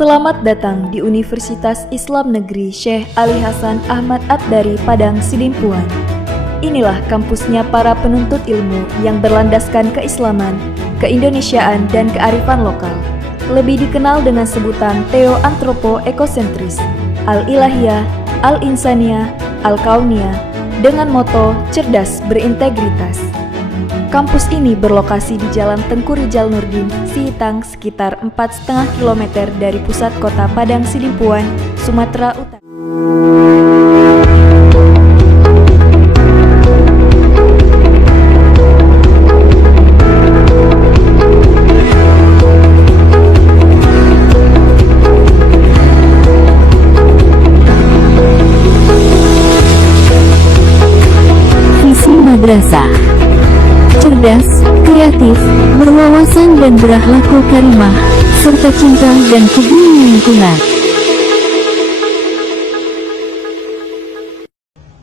Selamat datang di Universitas Islam Negeri Syekh Ali Hasan Ahmad At-Dari Padang Sidimpuan. Inilah kampusnya para penuntut ilmu yang berlandaskan keislaman, keindonesiaan, dan kearifan lokal. Lebih dikenal dengan sebutan Theo-Antropo-Ekosentris, Al-Ilahiyah, Al-Insaniyah, Al-Kauniyah, dengan moto cerdas berintegritas. Kampus ini berlokasi di Jalan Tengku Rijal Nurdin, Sihitang, sekitar 4,5 km dari pusat kota Padang Sidimpuan, Sumatera Utara. Visi madrasah: cerdas, kreatif, berwawasan dan berakhlakul karimah, serta cinta dan peduli lingkungan.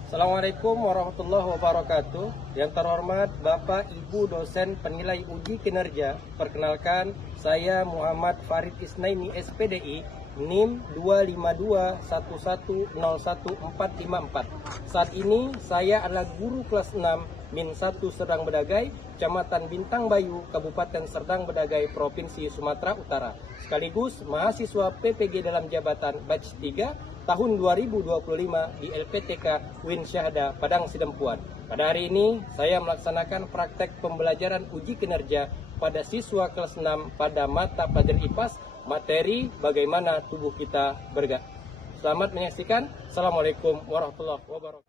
Assalamualaikum warahmatullahi wabarakatuh. Yang terhormat Bapak Ibu dosen penilai uji kinerja, perkenalkan saya Muhammad Farid Isnaini SPDI, NIM 25211011454. Saat ini saya adalah guru kelas 6 Min 1 Serdang Bedagai, Kecamatan Bintang Bayu, Kabupaten Serdang Bedagai, Provinsi Sumatera Utara. Sekaligus mahasiswa PPG dalam jabatan batch 3 tahun 2025 di LPTK Win Syahda Padang Sidempuan. Pada hari ini saya melaksanakan praktek pembelajaran uji kinerja pada siswa kelas 6 pada mata pelajaran IPAS, materi bagaimana tubuh kita bergerak. Selamat menyaksikan. Assalamualaikum warahmatullahi wabarakatuh.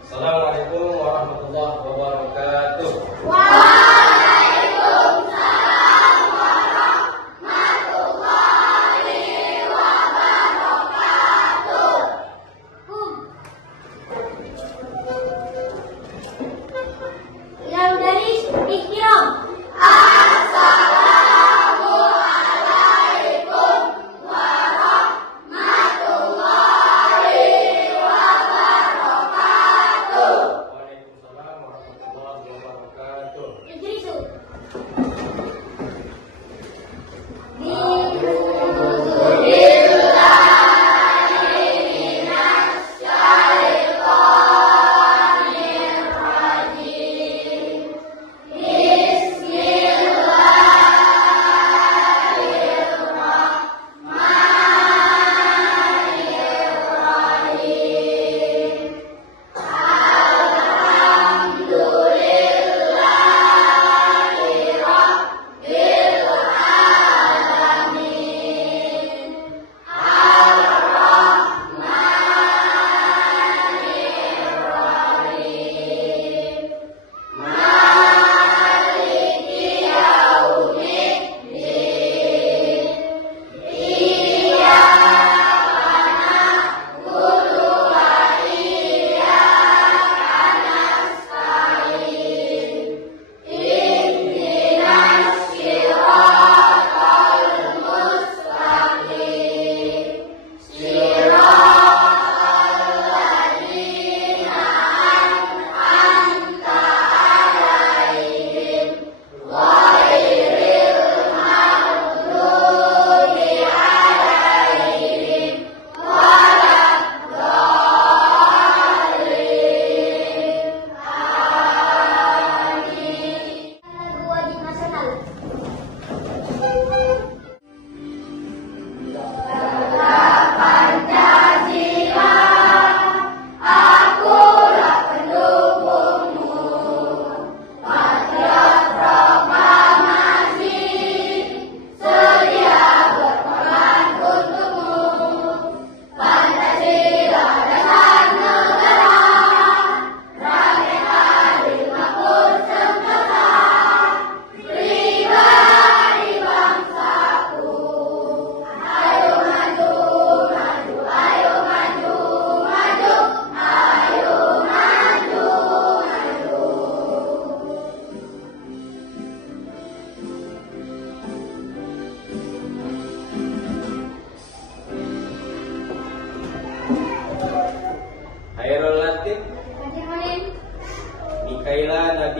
Assalamualaikum warahmatullahi wabarakatuh. Waalaikumsalam warahmatullahi wabarakatuh. Yang dari Ikram. Assalamualaikum warahmatullahi wabarakatuh. Waalaikumsalam warahmatullahi wabarakatuh. Yang dari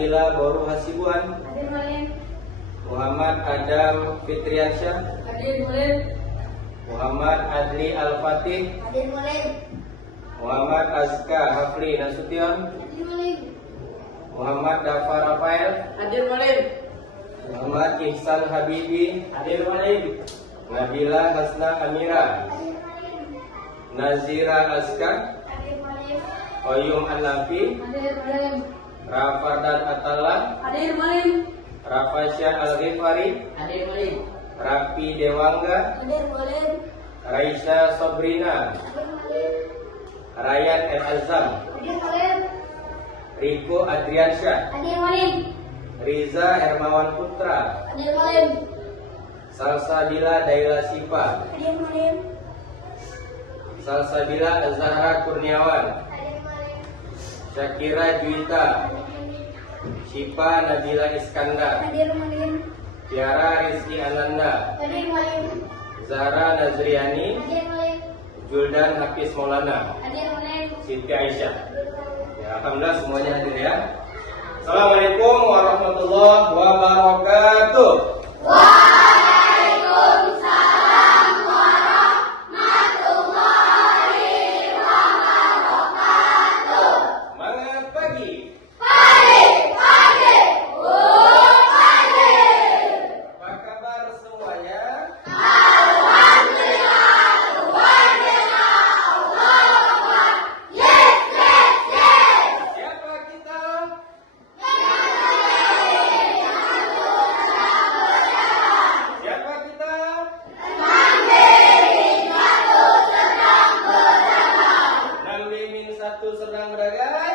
Nabila Boru Hasibuan, Hadir Mualim. Muhammad Adam Fitriansyah, Hadir Mualim. Muhammad Adli Al-Fatih, Hadir Mualim. Muhammad Azka Hafli Nasution, Hadir Mualim. Muhammad Dafa Rafael, Hadir Mualim. Muhammad Ihsan Habibi, Hadir Mualim, Nabila Hasna Amira, Nazira Azka, Hadir Mualim. Oyum An-Nafi, Hadir Mualim. Rafadan Atala, Hadir Mualim. Rafasya Al-Ghifari, Hadir Mualim. Rapi Dewangga, Hadir Mualim. Raisya Sobrina, Hadir Mualim. Ryan El Azam, Hadir Mualim. Riko Adriansyah, Hadir Mualim. Riza Hermawan Putra, Hadir Mualim. Salsabila Daila Sipa, Hadir Mualim. Salsabila Zahra Kurniawan, Hadir Mualim. Syakira Juwita, Syifa Nabila Iskandar, Hadir Mualim. Tiara Rizki Ananda, Hadir Mualim. Zahra Nazriani, Hadir Mualim. Juldan Hafiz Maulana, Hadir Mualim. Siti Aisyah. Ya, alhamdulillah semuanya hadir ya. Assalamualaikum warahmatullahi wabarakatuh. Semangat pagi. Apa kabar semuanya? Siapa kita? Siapa kita? 6B-1 sedang berdagai.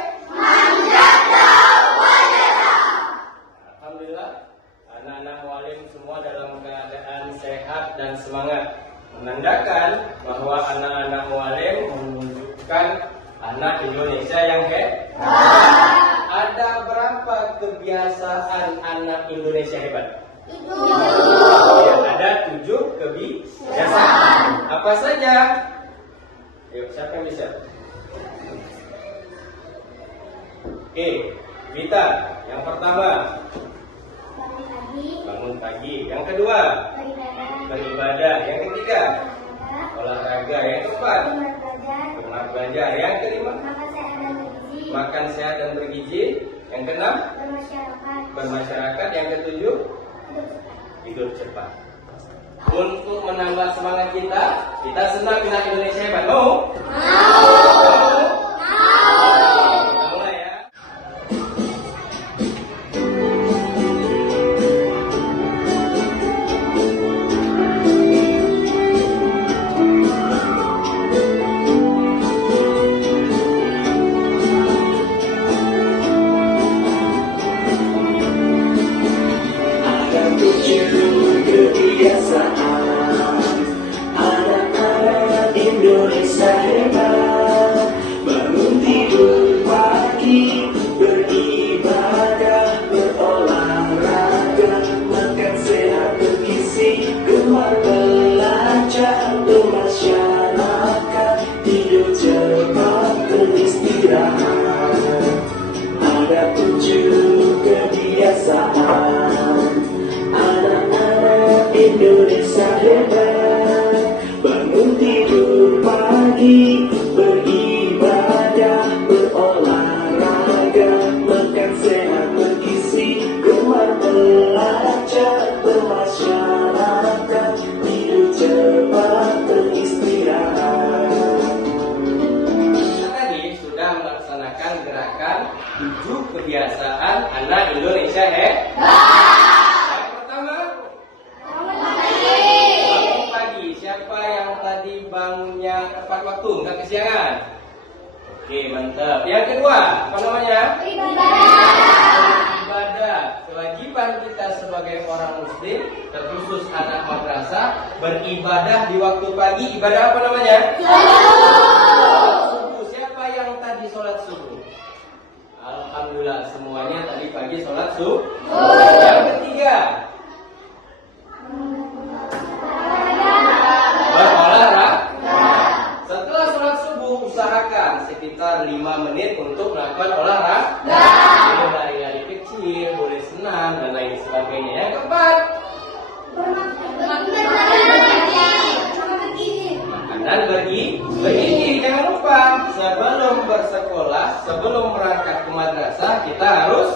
Alhamdulillah, anak-anak mualim semua dalam keadaan sehat dan semangat, menandakan bahwa anak-anak mualim menunjukkan anak Indonesia yang hebat. Ada berapa kebiasaan anak Indonesia hebat? Ya, ada 7 kebiasaan. Apa saja? Yuk, siapa yang bisa? Oke, Vita, yang pertama bangun pagi. Yang kedua beribadah. Yang ketiga olahraga. Yang keempat gemar belajar. Yang kelima makan sehat dan bergizi. Yang keenam bermasyarakat. Yang ketujuh hidup cepat. Untuk menambah semangat kita senang bila Indonesia hebat. Mau? Kita mulai ya. Ada 7 kebiasaan anak-anak Indonesia hebat. Bangun tidur pagi, beribadah, berolahraga, makan sehat bergizi, gemar belajar, bermasyarakat, hidup cepat, beristirahat. Ada 7 kebiasaan anak-anak Indonesia hebat. Bangun tidur pagi, beribadah, berolahraga, makan sehat bergizi, gemar belajar, bermasyarakat, hidup cepat, beristirahat. Tadi sudah melaksanakan gerakan 7 kebiasaan anak Indonesia Yang pertama, bangun pagi. Siapa yang tadi bangunnya tepat waktu, nggak kesiangan? Oke, mantap. Yang kedua, apa namanya? Beribadah. Kewajiban kita sebagai orang muslim, terkhusus anak madrasah, beribadah di waktu pagi. Ibadah apa namanya? Subuh. Siapa yang tadi sholat subuh? Alhamdulillah, semuanya tadi pagi sholat subuh. Yang ketiga, berolahraga. Setelah sholat subuh, usahakan sekitar 5 menit untuk melakukan olahraga. Lari-lari kecil, berpikir, boleh senam dan lain sebagainya. Yang keempat, makanan bergizi. Jangan lupa sebelum bersekolah, sebelum berangkat ke madrasah kita harus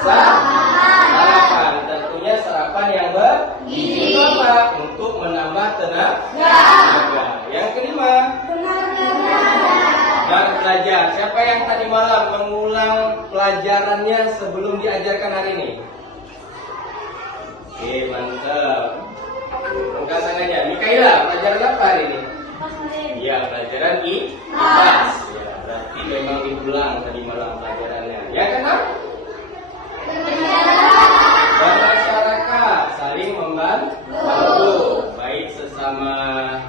sarapan. Tentunya sarapan yang bergizi untuk menambah tenaga. Yang kelima, belajar. Siapa yang tadi malam mengulang pelajarannya sebelum diajarkan hari ini? Oke, mantap. Angkat tangannya. Mikaela, pelajaran apa hari ini? Iya, pelajaran IPAS. Ya, berarti memang diulang tadi malam pelajarannya. Yang keenam, bermasyarakat, saling membantu, baik sesama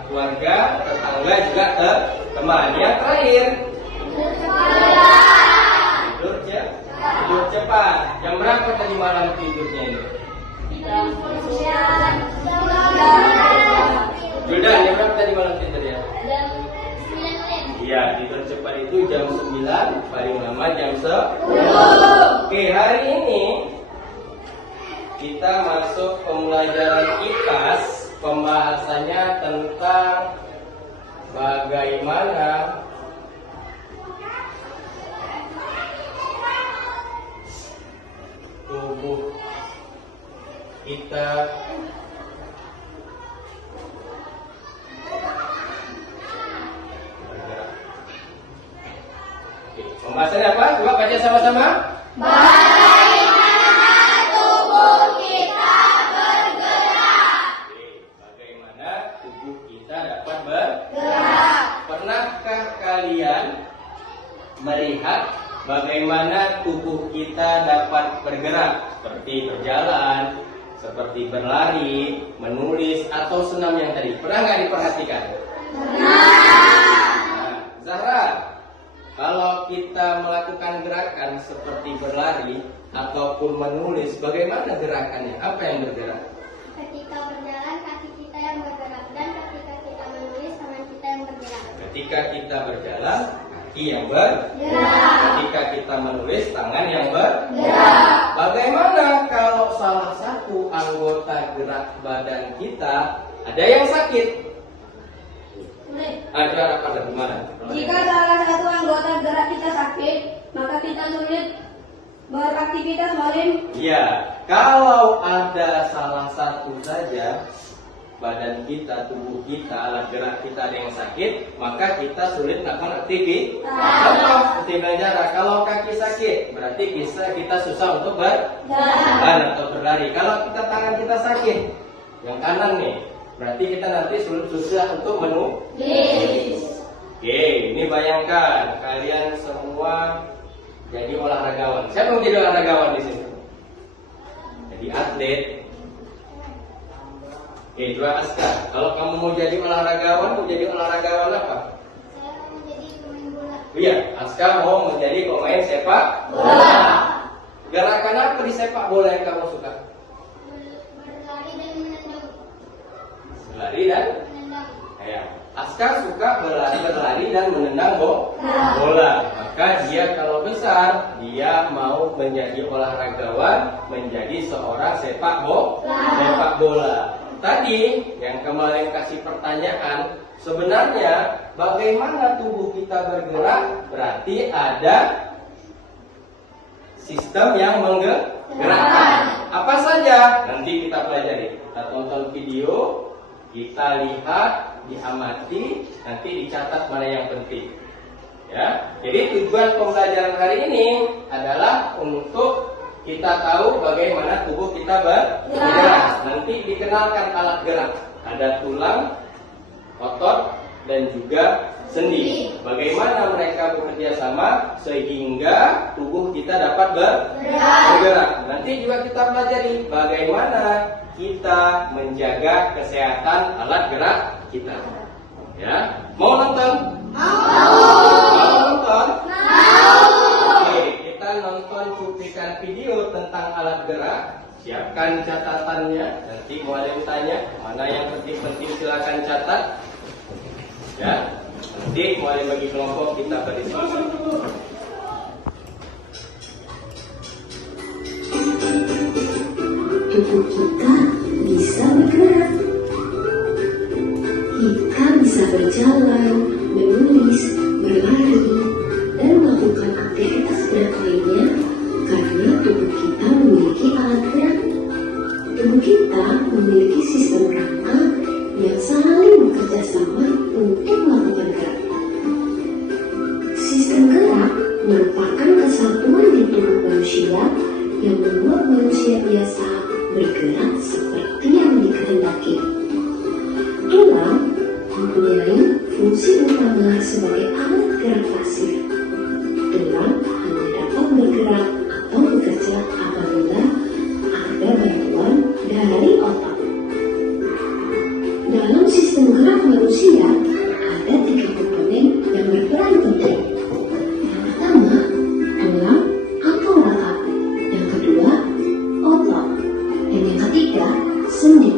keluarga, tetangga juga teman. Yang terakhir, tidur cepat. Jam berapa tadi malam tidurnya ini? Sudah, jam berapa tadi malam tidurnya? Iya, tidur cepat itu jam 9, paling lama jam 10. Oke, hari ini kita masuk pembelajaran IPAS. Pembahasannya tentang bagaimana tubuh kita bergerak. Oke, pembahasannya apa? Coba baca sama-sama. Bagaimana tubuh kita dapat bergerak? Pernahkah kalian melihat bagaimana tubuh kita dapat bergerak? Seperti berjalan, seperti berlari, menulis, atau senam yang tadi. Pernah nggak diperhatikan? Nah, Zahra, kalau kita melakukan gerakan seperti berlari ataupun menulis, bagaimana gerakannya? Apa yang bergerak? Ketika berjalan, kaki kita yang bergerak, dan ketika kita menulis, tangan kita yang bergerak. Ketika kita berjalan, kaki yang bergerak. Ketika kita menulis, tangan yang bergerak. Bagaimana kalau salah satu anggota gerak badan kita ada yang sakit? Ada apa dan gimana? Jika salah satu anggota gerak kita sakit, maka kita sulit beraktivitas, Malim. Iya, kalau ada salah satu saja badan kita, tubuh kita, alat gerak kita ada yang sakit, maka kita sulit melakukan aktivitas. Contoh, seperti belajar. Kalau kaki sakit, berarti kita susah untuk berjalan atau berlari. Kalau tangan kita sakit, yang kanan nih, berarti kita nanti susah untuk menulis. Oke, ini bayangkan kalian semua jadi olahragawan. Siapa yang jadi olahragawan di sini? Jadi atlet. Oke, coba Askar. Kalau kamu mau jadi olahragawan apa? Saya mau menjadi pemain bola. Iya, Askar mau menjadi pemain sepak bola. Gerakan apa di sepak bola yang kamu suka? Berlari dan menendang. Berlari dan Menendang. ya. Askar suka berlari dan menendang bola. Maka dia kalau besar, dia mau menjadi olahragawan, menjadi seorang sepak bola. Tadi yang kemarin kasih pertanyaan, sebenarnya bagaimana tubuh kita bergerak? Berarti ada sistem yang menggerakkan. Apa saja? Nanti kita pelajari. Kita tonton video, kita lihat, diamati, nanti dicatat mana yang penting. Ya. Jadi tujuan pembelajaran hari ini adalah untuk kita tahu bagaimana tubuh kita bergerak. Nanti dikenalkan alat gerak. Ada tulang, otot, dan juga sendi. Bagaimana mereka bekerja sama sehingga tubuh kita dapat bergerak. Nanti juga kita pelajari bagaimana kita menjaga kesehatan alat gerak kita. Ya, mau nonton? Mau nonton? Oke, kita nonton cuplikan video tentang alat gerak. Siapkan catatannya. Nanti muallim tanya mana yang penting-penting, silakan catat. Ya, nanti muallim bagi kelompok, kita berdiskusi. tubuh kita bisa bergerak. Kita bisa berjalan, menulis, berlari, dan melakukan aktivitas berat lainnya karena tubuh kita memiliki alat gerak. Tubuh kita memiliki sistem rangka yang saling bekerja sama untuk melakukan gerak. Sistem gerak merupakan kesatuan di tubuh manusia yang membuat manusia biasa bergerak seperti yang dikehendaki. Tulang mempunyai fungsi utama sebagai alat gerak pasif. Tulang hanya dapat bergerak atau bekerja apabila ada bantuan dari otot. Dalam sistem gerak manusia ada 3 komponen yang berperan penting. Yang pertama, tulang atau otot. Yang kedua, otot. Dan yang ketiga, sendi.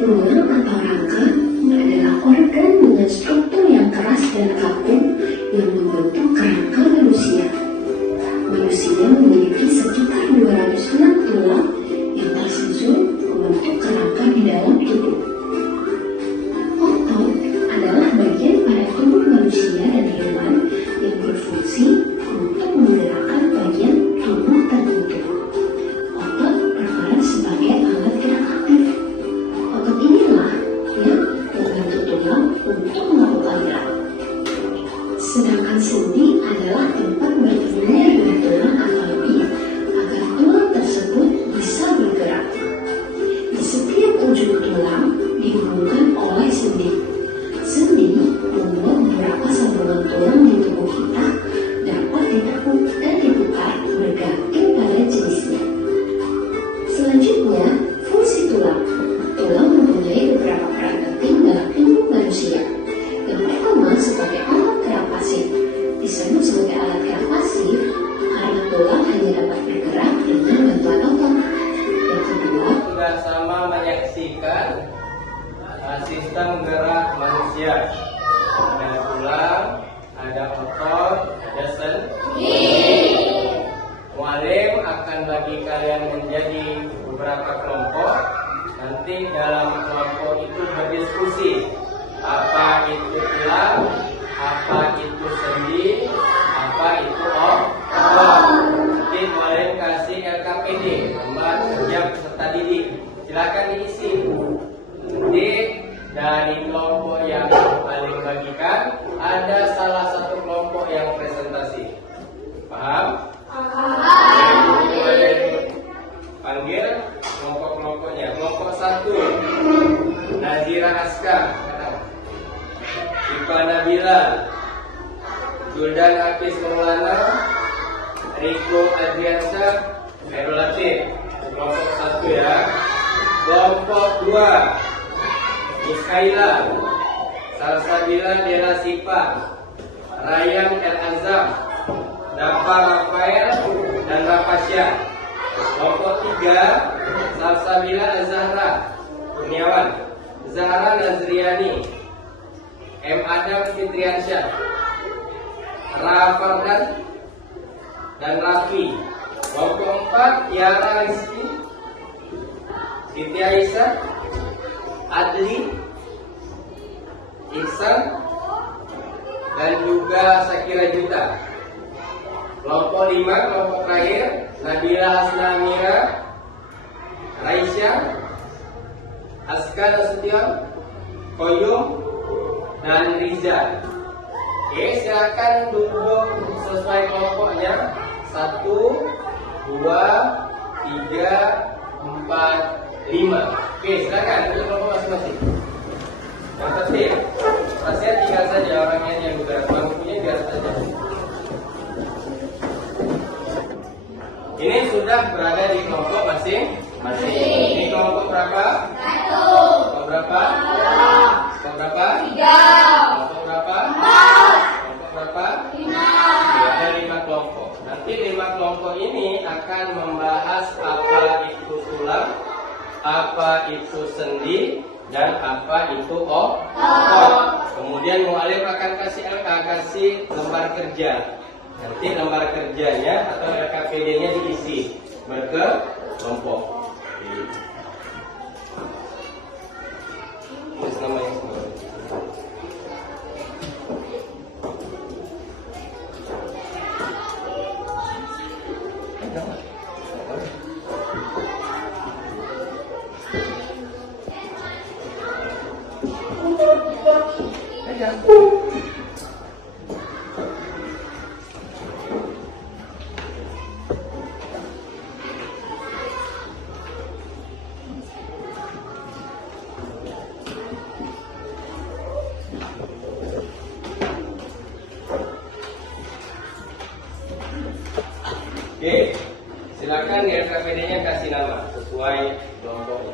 Tulang atau rangka adalah organ dengan struktur yang keras dan kaku yang membentuk kerangka manusia. Manusia memiliki sekitar 206 tulang yang tersusun membentuk kerangka di dalam tubuh. Otot adalah bagian pada tubuh manusia dan hewan yang berfungsi untuk menggerakkan bagian tubuh tertentu. Otot berperan sebagai alat gerak aktif. Otot inilah yang membantu tulang untuk melakukan gerak. Sedangkan sendi adalah tempat bertemunya dua tulang atau lebih agar tulang tersebut bisa bergerak. Di setiap ujung tulang dihubungkan oleh sendi. Sendi membuat beberapa sambungan tulang di tubuh kita dapat ditekuk dan diputar bergantung pada jenisnya. Selanjutnya, fungsi tulang. Tulang mempunyai beberapa peran penting dalam tubuh manusia. Yang pertama, sebagai alat gerak pasif. Disebut sebagai alat gerak pasif karena tulang hanya dapat bergerak dengan bantuan otot. Yang kedua, Sudah sama menyaksikan sistem gerak manusia. Ada tulang, ada otot, ada sendi. Mualim akan bagi kalian menjadi beberapa kelompok. Nanti dalam kelompok itu berdiskusi apa itu tulang, apa itu sendi, apa itu otot. Nanti mualim kasih LKPD, lembar kerja peserta didik. Silakan diisi. Nanti dari kelompok yang paling bagikan ada salah satu kelompok yang presentasi. Paham? Panggil kelompok-kelompoknya. Kelompok 1, Nazira Aska, Ipa Nabila, Juldan Hafiz Maulana, Riko Adriansyah, Khairul Latif. Kelompok 1 ya. Kelompok 2, Miskaila, Salsabila Dela Sipa, Rayyan El Azam, Dafa Rafael dan Rafasya. Kelompok 3, Salsabila Azahra Kurniawan, Zahra Nazriani, M. Adam Fitriansyah, Rafardan dan Rafi. Kelompok 4, Tiara Rizky, Siti Aisyah, Adli, Ihsan, dan juga Sakira Juta. Kelompok 5, kelompok terakhir, Nabila Hasna Amira, Raisya, Aska Nasution, Koyum, dan Riza. Oke, silakan duduk sesuai kelompoknya. 1, 2, 3, 4, 5. Oke, silakan duduk kelompok masing-masing. Yang tertib, pasien tinggal saja orangnya yang bergerak, bangkunya biar saja. Ini sudah berada di kelompok masing-masing. Ini kelompok berapa? 1. Kelompok berapa? 2. Kelompok berapa? 3. Kelompok berapa? 4. Kelompok berapa? 5. Ada 5 kelompok. Nanti 5 kelompok ini akan membahas apa itu tulang, apa itu sendi, dan apa itu otot. Kemudian mu'alim akan kasih lembar kerja. Nanti lembar kerjanya atau LKPD-nya diisi kelompok. Tulis namanya semua. Oke, silakan di RKPD-nya kasih nama sesuai kelompoknya.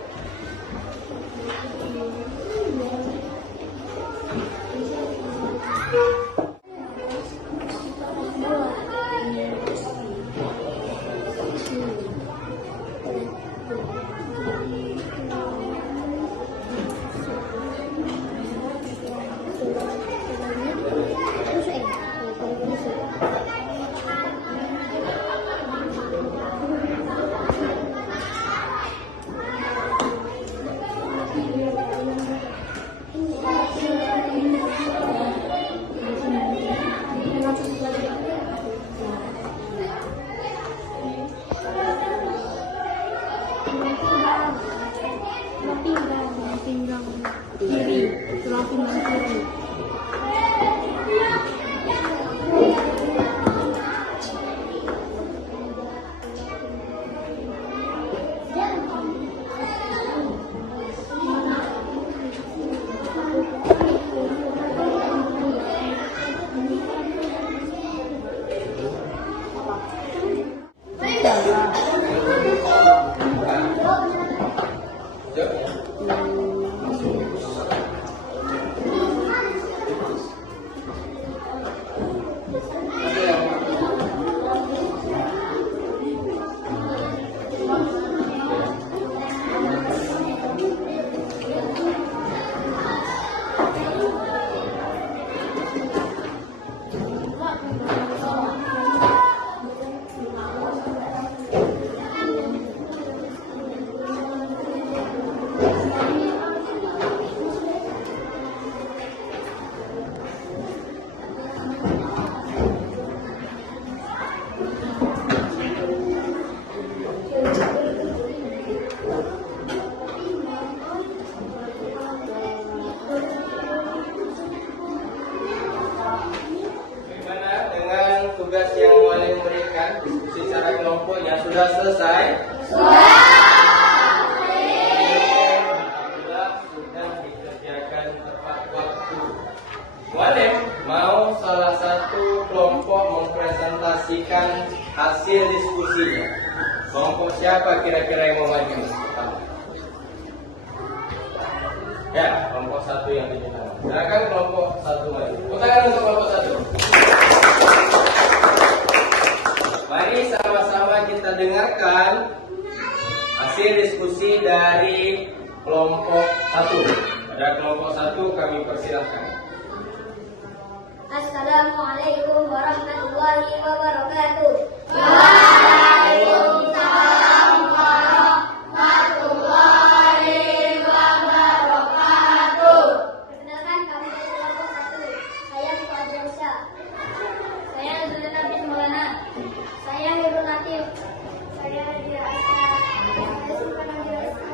Tugas yang boleh memberikan diskusi secara kelompoknya sudah selesai? Alhamdulillah sudah dikerjakan tepat waktu. Boleh mau salah satu kelompok mempresentasikan hasil diskusinya. Kelompok siapa kira-kira yang mau maju? Ya, kelompok satu yang diminta. Silakan kelompok satu maju. Tangan untuk kelompok satu. Mari sama-sama kita dengarkan hasil diskusi dari kelompok satu. Pada kelompok satu kami persilahkan. Assalamualaikum warahmatullahi wabarakatuh. Perkenalkan, kami dari kelompok satu. Saya Fuadil Syah. Saya Zulena bin Maulana. Saya Nurul Latif. Saya Nadia Aska. Saya Sultan Nadia Aska.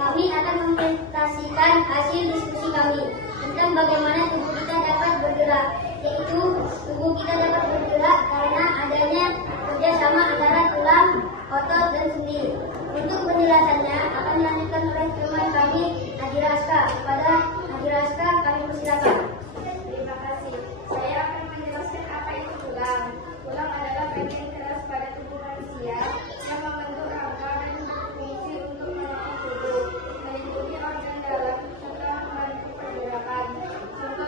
Kami akan mempresentasikan hasil diskusi kami tentang bagaimana tubuh kita dapat bergerak, yaitu tubuh kita dapat bergerak karena adanya kerjasama antara tulang, otot, dan sendi. Untuk penjelasannya akan dilanjutkan oleh teman kami Nadira Aska. Kepada Nadira Aska kami persilakan. Terima kasih. Saya akan menjelaskan apa itu tulang. Tulang adalah bagian keras pada tubuh manusia yang membentuk rangka dan berfungsi untuk menolong tubuh, melindungi organ dalam serta membantu pergerakan. Contoh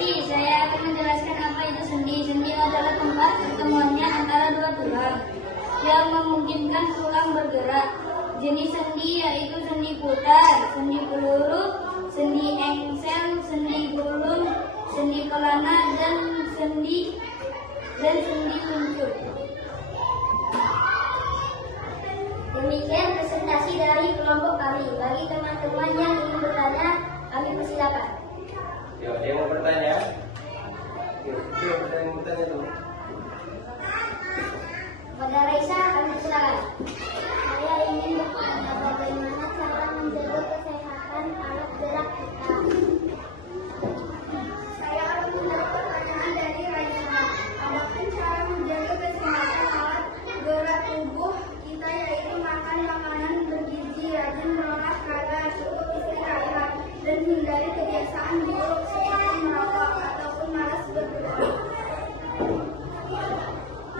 kasih. Saya akan menjelaskan apa itu sendi. Sendi adalah tempat pertemuannya antara dua tulang yang memungkinkan tulang bergerak. Jenis sendi yaitu sendi putar, sendi peluru, sendi engsel, sendi gulung, sendi pelana, dan sendi luncur. Demikian presentasi dari kelompok kami. Bagi teman-teman yang ingin bertanya, kami persilakan. Yuk, dia mau bertanya. Yuk, bertanya dulu. Pada Raisa, kami persilakan. Saya ingin bertanya bagaimana cara menjaga kesehatan alat gerak kita. Saya akan menjawab pertanyaan dari Raisa. Adapun cara menjaga kesehatan alat gerak tubuh kita yaitu makan makanan bergizi, rajin berolahraga, cukup istirahat, dan hindari kebiasaan buruk seperti merokok ataupun malas bergerak.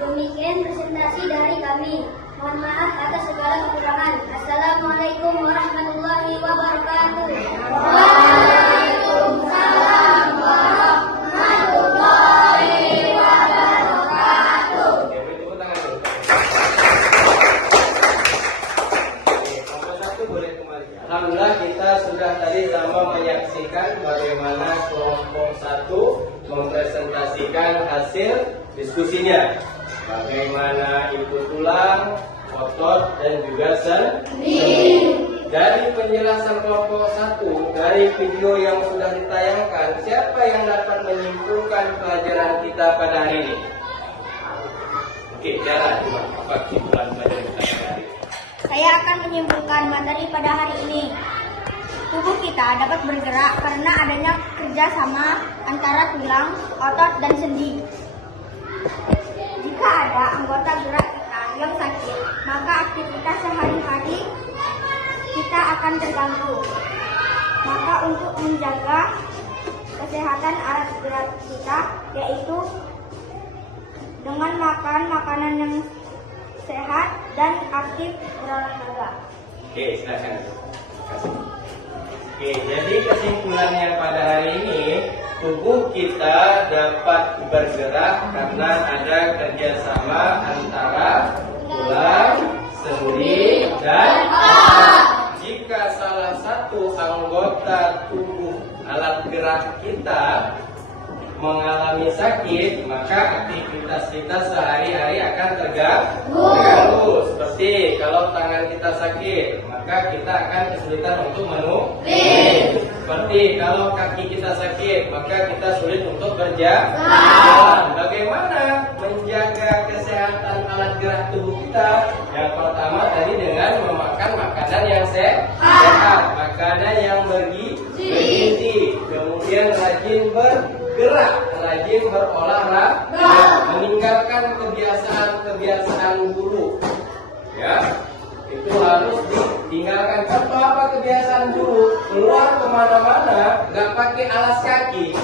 Demikian presentasi dari kami. Mohon maaf atas segala kekurangan. Assalamualaikum warahmatullahi wabarakatuh. Waalaikumsalam warahmatullahi wabarakatuh. Oke, tepuk tangan dulu. Oke, kelompok 1 boleh kembali. Alhamdulillah kita sudah tadi sama menyaksikan bagaimana kelompok 1 mempresentasikan hasil diskusinya. Bagaimana itu tulang, otot, dan juga sendi. Dari penjelasan kelompok 1, dari video yang sudah ditayangkan, siapa yang dapat menyimpulkan pelajaran kita pada hari ini? Oke, jalan. Apa kesimpulan pelajaran kita pada hari ini? Saya akan menyimpulkan materi pada hari ini. Tubuh kita dapat bergerak karena adanya kerjasama antara tulang, otot, dan sendi. Jika ada anggota gerak kita yang sakit, maka aktivitas sehari-hari kita akan terganggu. Maka untuk menjaga kesehatan alat gerak kita, yaitu dengan makan makanan yang sehat dan aktif berolahraga. Oke, silakan. Oke, jadi kesimpulannya pada hari ini, tubuh kita dapat bergerak karena ada kerjasama antara tulang, sendi, dan otot. Jika salah satu anggota tubuh alat gerak kita mengalami sakit, maka aktivitas kita sehari-hari akan terganggu. Seperti kalau tangan kita sakit, maka kita akan kesulitan untuk menukik. Seperti kalau kaki kita sakit, maka kita sulit untuk berjalan. Bagaimana menjaga kesehatan alat gerak tubuh kita? Yang pertama tadi dengan memakan makanan yang sehat, makanan yang bergizi, kemudian rajin bergerak, rajin berolahraga, meninggalkan kebiasaan buruk. Ya, itu harus ditinggalkan. Contoh apa kebiasaan buruk? Keluar kemana-mana nggak pakai alas kaki.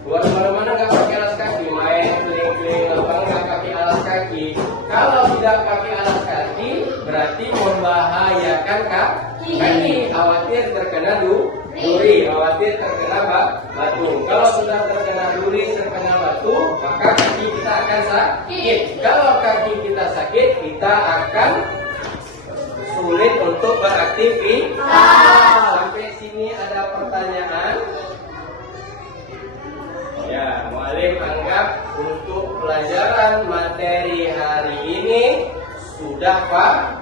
Keluar kemana-mana nggak pakai alas kaki, main keliling-keliling lapangan nggak pakai alas kaki. Kalau tidak pakai alas kaki, berarti membahayakan kaki. Khawatir terkena duri, khawatir terkena batu. Kalau sudah terkena duri, terkena batu, maka kaki kita akan sakit. Kalau kaki kita sakit, kita akan sulit untuk beraktivitas. Sampai sini ada pertanyaan? Ya, mualim anggap untuk pelajaran materi hari ini sudah paham.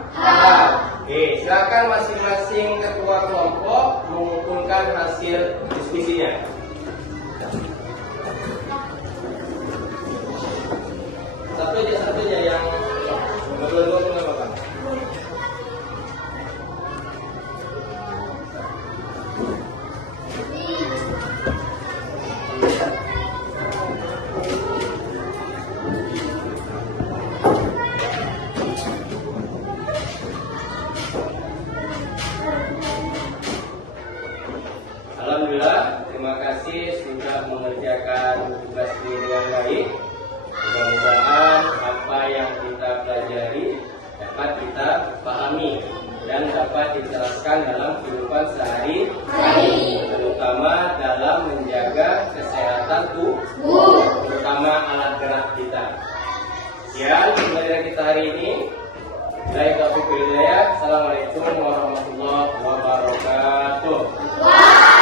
Oke, silakan masing-masing ketua kelompok mengumpulkan hasil diskusinya. Satu aja yang berdua nggak apa-apa. Alhamdulillah, terima kasih sudah mengerjakan tugas ini dengan baik. Mudah-mudahan apa yang kita pelajari dapat kita pahami dan dapat diterapkan dalam kehidupan sehari-hari, terutama dalam menjaga kesehatan terbantu? Terutama alat gerak kita. Sekian pembelajaran kita hari ini. Baik, taufiq wal hidayah. Assalamualaikum warahmatullahi wabarakatuh.